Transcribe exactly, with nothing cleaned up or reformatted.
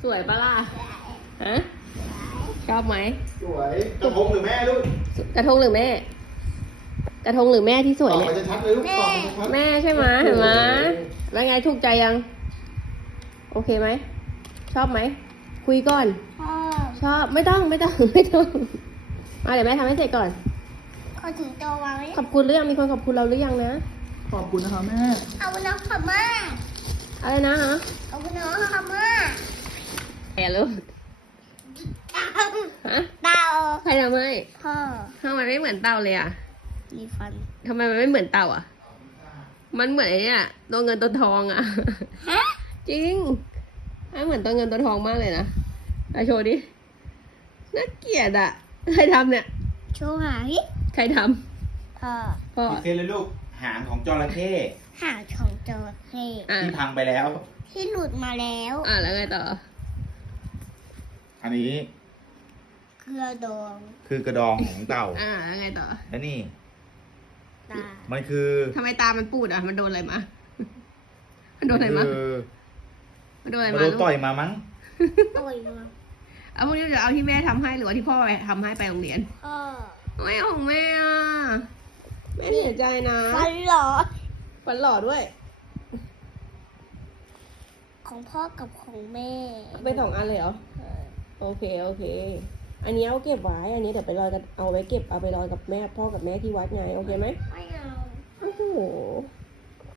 สวยปะล่ะฮะชอบไหมสวยกระทงหรือแม่ลูกกระทงหรือแม่ กระทงหรือแม่ที่สวยเนี่ยตอบมาชัดเลยลูกตอบมาชัดแม่ใช่ไหมเห็นไหมแล้วไงถูกใจยัง โอเคไหมชอบไหมคุยก่อนพ่อชอบไม่ต้องไม่ต้องไม่ต้องมาเดี๋ยวแม่ทำให้เสร็จก่อนขอถึงตัววางไว้ขอบคุณหรือยังมีคนขอบคุณเราหรือยังนะขอบคุณนะคะแม่เอาน้องขับมาอะไรนะฮะเอาน้องขับมาแกลูกเต่าฮะเต่าใครทำให้พ่อทำไมไม่เหมือนเต่าเลยอ่ะมีฟันทำไมมันไม่เหมือนเต่าอ่ะ มันเหมือนไอ้เนี่ยตัวเงินตัวทองอ่ะฮะจริงให้เหมือนตัวเงินตัวทองมากเลยนะไปโชว์ดิน่าเกลียดอ่ะใครทำเนี่ยโชว์หาพี่ใครทพ่อำพ่อพิเศษเลยลูกหางของจระเข้หาของจระเข้อ่ะที่พังไปแล้วที่หลุดมาแล้วอ่ะแล้วไงต่ออันนี้เกลือดองคือกระดองของเต่าอ่ะแล้วไงต่อและนี่ตามันคือทำไมตามันปูดอ่ะมันโดนอะไรมา มันโดนอะไรมาคือมันโดนอะไรมันมาโดนลูกต่อยมามั้งต่อยมาเอาพวกนี้จะเอาที่แม่ทำให้หรือว่าที่พ่อไปทำให้ไปโรงเรียนพ่อไม่เอาของแม่อ่ะแม่เสียใจนะฟันหลอฟันหล่อด้วยของพ่อกับของแม่ไปสองอันเลยเหรอ โอเคโอเค อันนี้เอาเก็บไว้ อันนี้เดี๋ยวไปลอยกันเอาไว้เก็บเอาไปลอยกับแม่พ่อกับแม่ที่วัดไงโอเคไหมไม่เอาโอ้โห